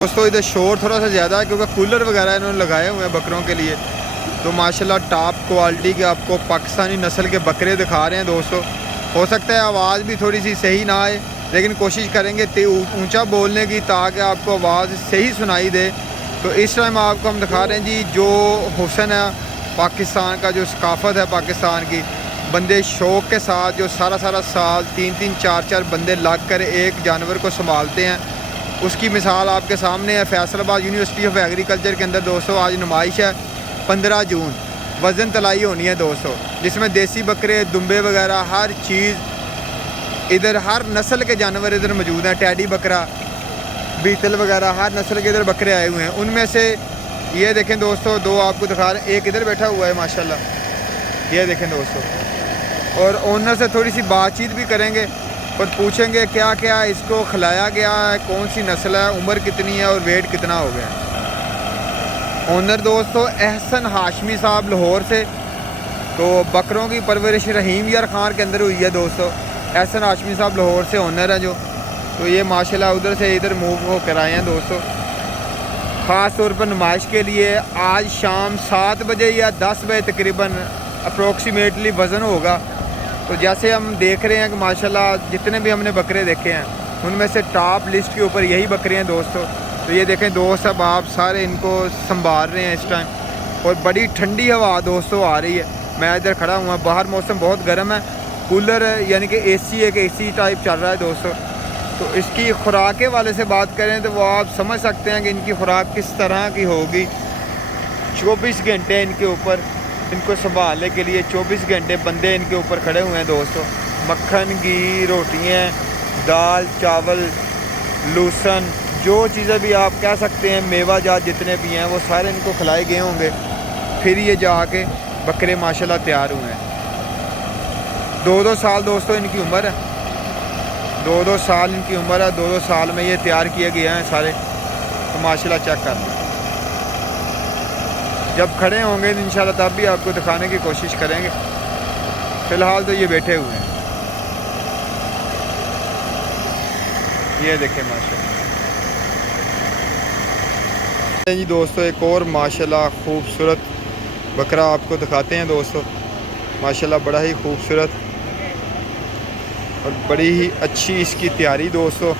दोस्तों इधर शोर थोड़ा सा ज़्यादा है क्योंकि कूलर वगैरह इन्होंने लगाए हुए हैं बकरों के लिए। तो माशाल्लाह टॉप क्वालिटी के आपको पाकिस्तानी नस्ल के बकरे दिखा रहे हैं दोस्तों। हो सकता है आवाज़ भी थोड़ी सी सही ना आए, लेकिन कोशिश करेंगे ऊंचा बोलने की ताकि आपको आवाज़ सही सुनाई दे। तो इस टाइम आपको हम दिखा रहे हैं जी जो हुस्न है पाकिस्तान का, जो सकाफ़त है पाकिस्तान की। बंदे शौक़ के साथ जो सारा साल 3-3 4-4 बंदे लग कर एक जानवर को संभालते हैं, उसकी मिसाल आपके सामने है। फैसलाबाद यूनिवर्सिटी ऑफ एग्रीकल्चर के अंदर दोस्तों आज नुमाइश है 15 जून। वज़न तलाई होनी है दोस्तों, जिसमें देसी बकरे, दुम्बे वगैरह हर चीज़ इधर, हर नस्ल के जानवर इधर मौजूद हैं। टैडी बकरा, बीतल वगैरह हर नस्ल के इधर बकरे आए हुए हैं। उनमें से ये देखें दोस्तों, दो आपको दिखा रहे हैं। एक इधर बैठा हुआ है माशाल्लाह, ये देखें दोस्तों। और ओनर से थोड़ी सी बातचीत भी करेंगे और पूछेंगे क्या क्या इसको खिलाया गया है, कौन सी नस्ल है, उम्र कितनी है और वेट कितना हो गया। ओनर दोस्तों एहसन हाशमी साहब लाहौर से। तो बकरों की परवरिश रहीम यार खान के अंदर हुई है दोस्तों। एहसन हाशमी साहब लाहौर से ओनर है जो। तो ये माशाल्लाह उधर से इधर मूव होकर आए हैं दोस्तों, ख़ास तौर पर नुमाइश के लिए। आज शाम 7 बजे या 10 बजे तकरीबन अप्रोक्सीमेटली वज़न होगा। तो जैसे हम देख रहे हैं कि माशाल्लाह जितने भी हमने बकरे देखे हैं उनमें से टॉप लिस्ट के ऊपर यही बकरे हैं दोस्तों। तो ये देखें दोस्त अब आप सारे इनको संभाल रहे हैं इस टाइम। और बड़ी ठंडी हवा दोस्तों आ रही है। मैं इधर खड़ा हुआ, बाहर मौसम बहुत गर्म है। कूलर यानी कि एसी एक एसी टाइप चल रहा है दोस्तों। तो इसकी खुराक के वाले से बात करें तो वो आप समझ सकते हैं कि इनकी खुराक किस तरह की होगी। 24 घंटे इनके ऊपर, इनको संभालने के लिए 24 घंटे बंदे इनके ऊपर खड़े हुए हैं दोस्तों। मक्खन, घी, रोटियाँ, दाल, चावल, लूसन, जो चीज़ें भी आप कह सकते हैं, मेवा जात जितने भी हैं वो सारे इनको खिलाए गए होंगे। फिर ये जाके बकरे माशाल्लाह तैयार हुए हैं। 2-2 साल दोस्तों इनकी उम्र है, 2-2 साल इनकी उम्र है। 2-2 साल में ये तैयार किए गए हैं सारे। तो माशाल्लाह चेक कर लें। जब खड़े होंगे इंशाल्लाह तब भी आपको दिखाने की कोशिश करेंगे। फ़िलहाल तो ये बैठे हुए हैं, ये देखें माशाल्लाह जी दोस्तों। एक और माशाल्लाह खूबसूरत बकरा आपको दिखाते हैं दोस्तों। माशाल्लाह बड़ा ही खूबसूरत और बड़ी ही अच्छी इसकी तैयारी दोस्तों,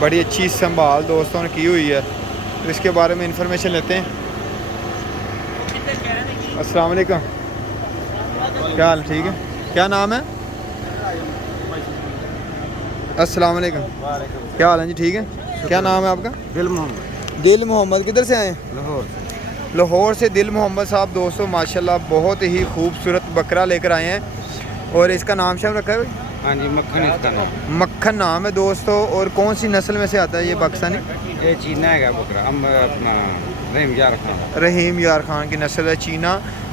बड़ी अच्छी संभाल दोस्तों ने की हुई है। तो इसके बारे में इंफॉर्मेशन लेते हैं। अस्सलाम वालेकुम, क्या हाल? ठीक है, क्या नाम है? अस्सलाम वालेकुम, क्या हाल है जी? ठीक है, क्या नाम है आपका? दिल मोहम्मद। दिल मोहम्मद, किधर से आए हैं? लाहौर। लाहौर से दिल मोहम्मद साहब दोस्तों माशाल्लाह बहुत ही खूबसूरत बकरा लेकर आए हैं। और इसका नाम शाम रखा है भाई? हाँ जी, मक्खन इसका नाम। मक्खन नाम है दोस्तों। और कौन सी नस्ल में से आता है ये पाकिस्तानी? ये चीना है बकरा, हम अपना रहीम यार खान। रहीम यार खान की नस्ल है, चीना।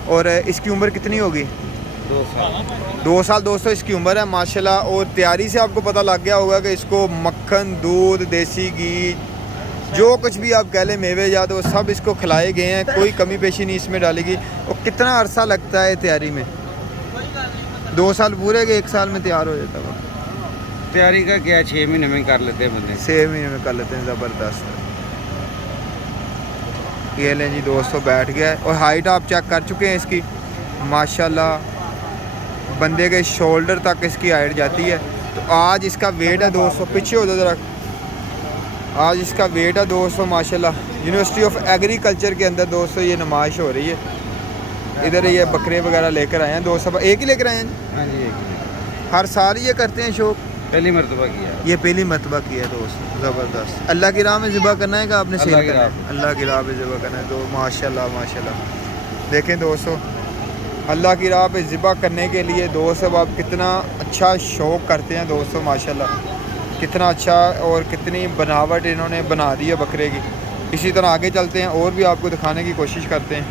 और इसकी उम्र कितनी होगी? 2 साल। 2 साल दोस्तों इसकी उम्र है माशाल्लाह। और तैयारी से आपको पता लग गया होगा कि इसको मक्खन, दूध, देसी घी, जो कुछ भी आप कह लें, मेवे जात, वो सब इसको खिलाए गए हैं। कोई कमी पेशी नहीं इसमें डालेगी। और कितना अरसा लगता है तैयारी में? 2 साल पूरे के 1 साल में तैयार हो जाता है? तैयारी का क्या 6 महीने में कर लेते हैं बंदे। 6 महीने में कर लेते हैं, ज़बरदस्त। ये लें जी दोस्तों, बैठ गया है। और हाइट आप चेक कर चुके हैं इसकी माशाल्लाह, बंदे के शोल्डर तक इसकी हाइट जाती है। तो आज इसका वेट है दोस्तों, पीछे हो जाओ ज़रा। आज इसका वेट है दोस्तों माशाल्लाह। यूनिवर्सिटी ऑफ एग्रीकल्चर के अंदर दोस्तों ये नुमाइश हो रही है। इधर ये बकरे वगैरह लेकर आए हैं दोस्तों। एक ही लेकर आए हैं? हाँ जी, एक हर साल ये करते हैं शौक? पहली मरतबा किया। ये पहली मरतबा किया है दोस्तों, ज़बरदस्त। अल्लाह की राह में ज़िबा करना है कि आपने सेल करना है? अल्लाह की राह में ज़िबा करना है। तो माशाल्लाह माशाल्लाह देखें दोस्तों, अल्लाह की राह पे ज़िबा करने के लिए दोस्तों आप कितना अच्छा शौक़ करते हैं दोस्तों माशाल्लाह। कितना अच्छा और कितनी बनावट इन्होंने बना दी है बकरे की। इसी तरह आगे चलते हैं और भी आपको दिखाने की कोशिश करते हैं।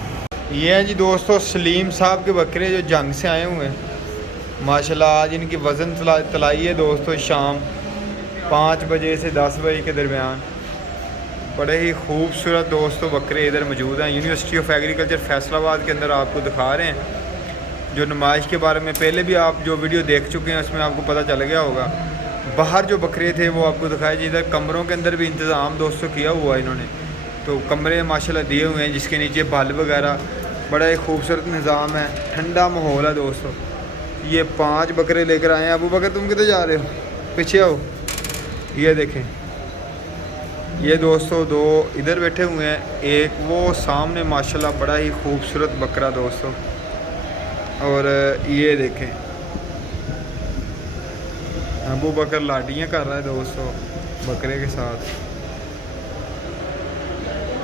ये हैं जी दोस्तों सलीम साहब के बकरे जो जंग से आए हुए हैं माशाल्लाह। आज इनकी वज़न तलाई है दोस्तों शाम 5 बजे से 10 बजे के दरमियान। बड़े ही खूबसूरत दोस्तों बकरे इधर मौजूद हैं। यूनिवर्सिटी ऑफ एग्रीकल्चर फैसलाबाद के अंदर आपको दिखा रहे हैं। जो नुमाइश के बारे में पहले भी आप जो वीडियो देख चुके हैं उसमें आपको पता चल गया होगा। बाहर जो बकरे थे वो आपको दिखाए, जिधर कमरों के अंदर भी इंतज़ाम दोस्तों किया हुआ है इन्होंने। तो कमरे माशाल्लाह दिए हुए हैं जिसके नीचे बल्ब वगैरह, बड़ा ही खूबसूरत निज़ाम है, ठंडा माहौल है दोस्तों। ये 5 बकरे लेकर आए हैं। अबू बकर तुम किधर जा रहे हो, पीछे आओ। ये देखें, ये दोस्तों 2 इधर बैठे हुए हैं, एक वो सामने माशाल्लाह बड़ा ही खूबसूरत बकरा दोस्तों। और ये देखें अबू बकर लाडियाँ कर रहा है दोस्तों बकरे के साथ।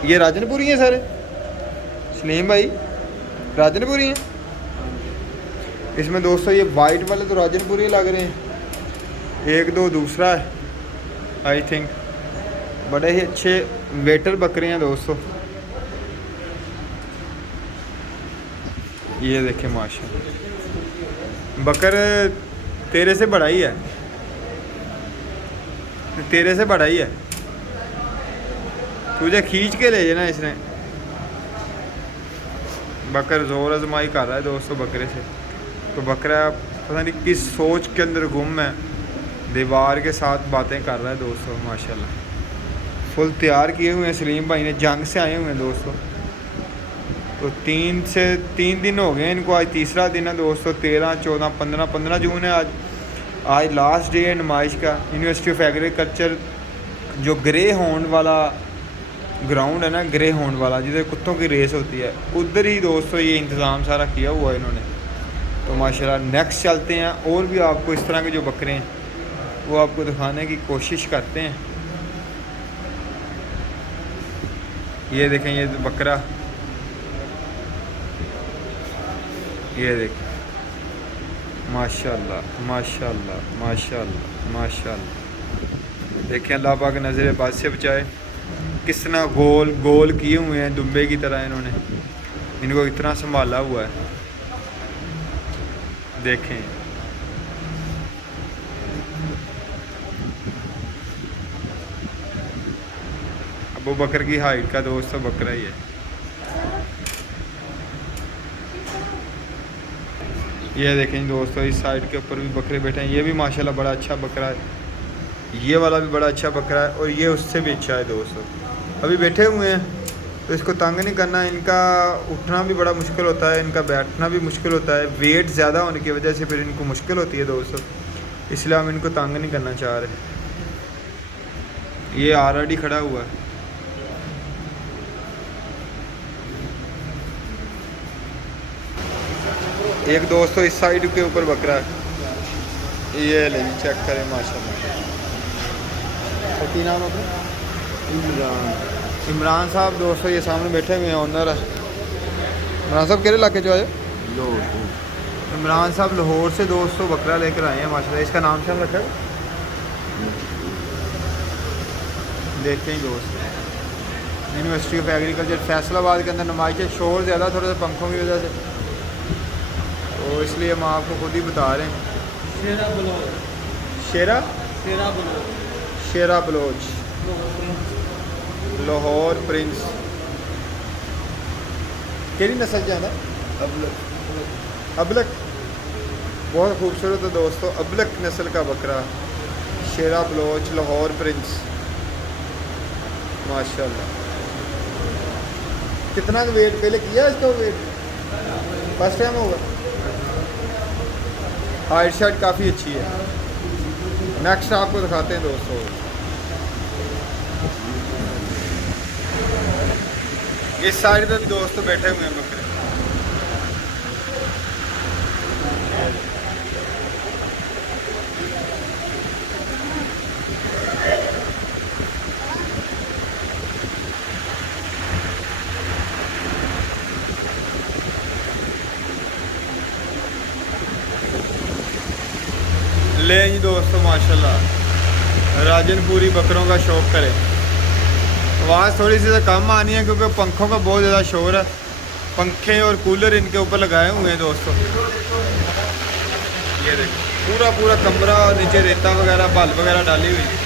ये राजनपुरी हैं सारे सलीम भाई, राजनपुरी हैं। इसमें दोस्तों ये वाइट वाले तो राजनपुरी लग रहे हैं, 1-2 दूसरा है आई थिंक। बड़े ही अच्छे वेटर बकरे हैं दोस्तों। ये देखें माशाल्लाह, बकर तेरे से बड़ा ही है, तेरे से बड़ा ही है, तुझे खींच के ले जाना इसने। बकर जोर आजमाई कर रहा है दोस्तों बकरे से। तो बकरा पता नहीं किस सोच के अंदर गुम है, दीवार के साथ बातें कर रहा है दोस्तों माशाल्लाह। फुल तैयार किए हुए हैं सलीम भाई ने, जंग से आए हुए हैं दोस्तों। तो 3 दिन हो गए इनको, आज तीसरा दिन है दोस्तों। 13, 14, 15 जून है आज लास्ट डे है नुमाइश का। यूनिवर्सिटी ऑफ एग्रीकल्चर जो ग्रे हॉर्न वाला ग्राउंड है ना, ग्रे हॉर्न वाला जिधर कुत्तों की रेस होती है, उधर ही दोस्तों ये इंतज़ाम सारा किया हुआ है इन्होंने। तो माशाल्लाह नेक्स्ट चलते हैं, और भी आपको इस तरह के जो बकरे हैं वो आपको दिखाने की कोशिश करते हैं। ये देखें, ये बकरा, ये देखें माशाल्लाह माशाल्लाह माशाल्लाह माशाल्लाह। देखें अल्लाह पाक नज़र बात से बचाए। किस तरह गोल गोल किए हुए हैं दुम्बे की तरह इन्होंने, इनको इतना संभाला हुआ है। देखें अबू बकर की हाइट का दोस्तों बकरा ही है। ये देखें दोस्तों, इस साइड के ऊपर भी बकरे बैठे हैं। ये भी माशाल्लाह बड़ा अच्छा बकरा है, ये वाला भी बड़ा अच्छा बकरा है, और ये उससे भी अच्छा है दोस्तों। अभी बैठे हुए हैं तो इसको तंग नहीं करना। इनका उठना भी बड़ा मुश्किल होता है, इनका बैठना भी मुश्किल होता है, वेट ज़्यादा होने की वजह से फिर इनको मुश्किल होती है दोस्तों, इसलिए हम इनको तंग नहीं करना चाह रहे। ये ऑलरेडी खड़ा हुआ है। एक दोस्तों इस साइड के ऊपर बकरा है, ये ले चेक करें माशाल्लाह। क्या नाम है? इमरान साहब दोस्तों, ये सामने बैठे हुए हैं, ऑनर है। इमरान साहब किस इलाके जो आए? इमरान साहब लाहौर से दोस्तों बकरा लेकर आए हैं माशाल्लाह। इसका नाम क्या रखा है? देखते हैं दोस्त, यूनिवर्सिटी ऑफ एग्रीकल्चर फैसलाबाद के अंदर नुमाइश है। शोर ज़्यादा थोड़ा सा पंखों की वजह से, तो इसलिए हम आपको खुद ही बता रहे हैं। शेरा बलोच लाहौर प्रिंस केड़ी नस्ल जाना? अबलक बहुत खूबसूरत है दोस्तों, अबलक नस्ल का बकरा, शेरा बलोच लाहौर प्रिंस माशाल्लाह। कितना वेट पहले किया इसका? वेट फर्स्ट टाइम होगा। हाइट शाइट काफ़ी अच्छी है। नेक्स्ट आपको दिखाते हैं दोस्तों, इस साइड पे भी दोस्तों बैठे हुए हैं बकरे। ले जी दोस्तों माशाल्लाह, राजनपुरी बकरों का शौक़ करें। आवाज़ थोड़ी सी कम आनी है क्योंकि पंखों का बहुत ज़्यादा शोर है। पंखे और कूलर इनके ऊपर लगाए हुए हैं दोस्तों। ये देखो पूरा कमरा, और नीचे रेता वगैरह बल्ब वगैरह डाली हुई है।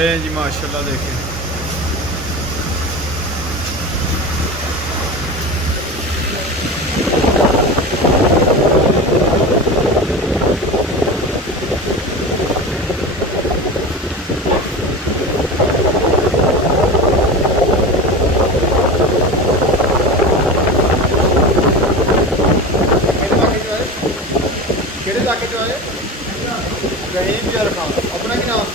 ले जी माशाल्लाह देखें। ਕਿਹੜੇ ਇਲਾਕੇ ਚੋਂ ਆਏ? रहीम यार खान। अपना क्या नाम?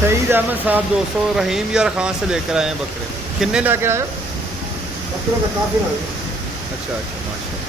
शहीद अहमद साहब। दोस्तों रहीम यार खान से लेकर आए हैं बकरे। कितने लेकर आए हो? बकरों का काफी है। अच्छा अच्छा माशा।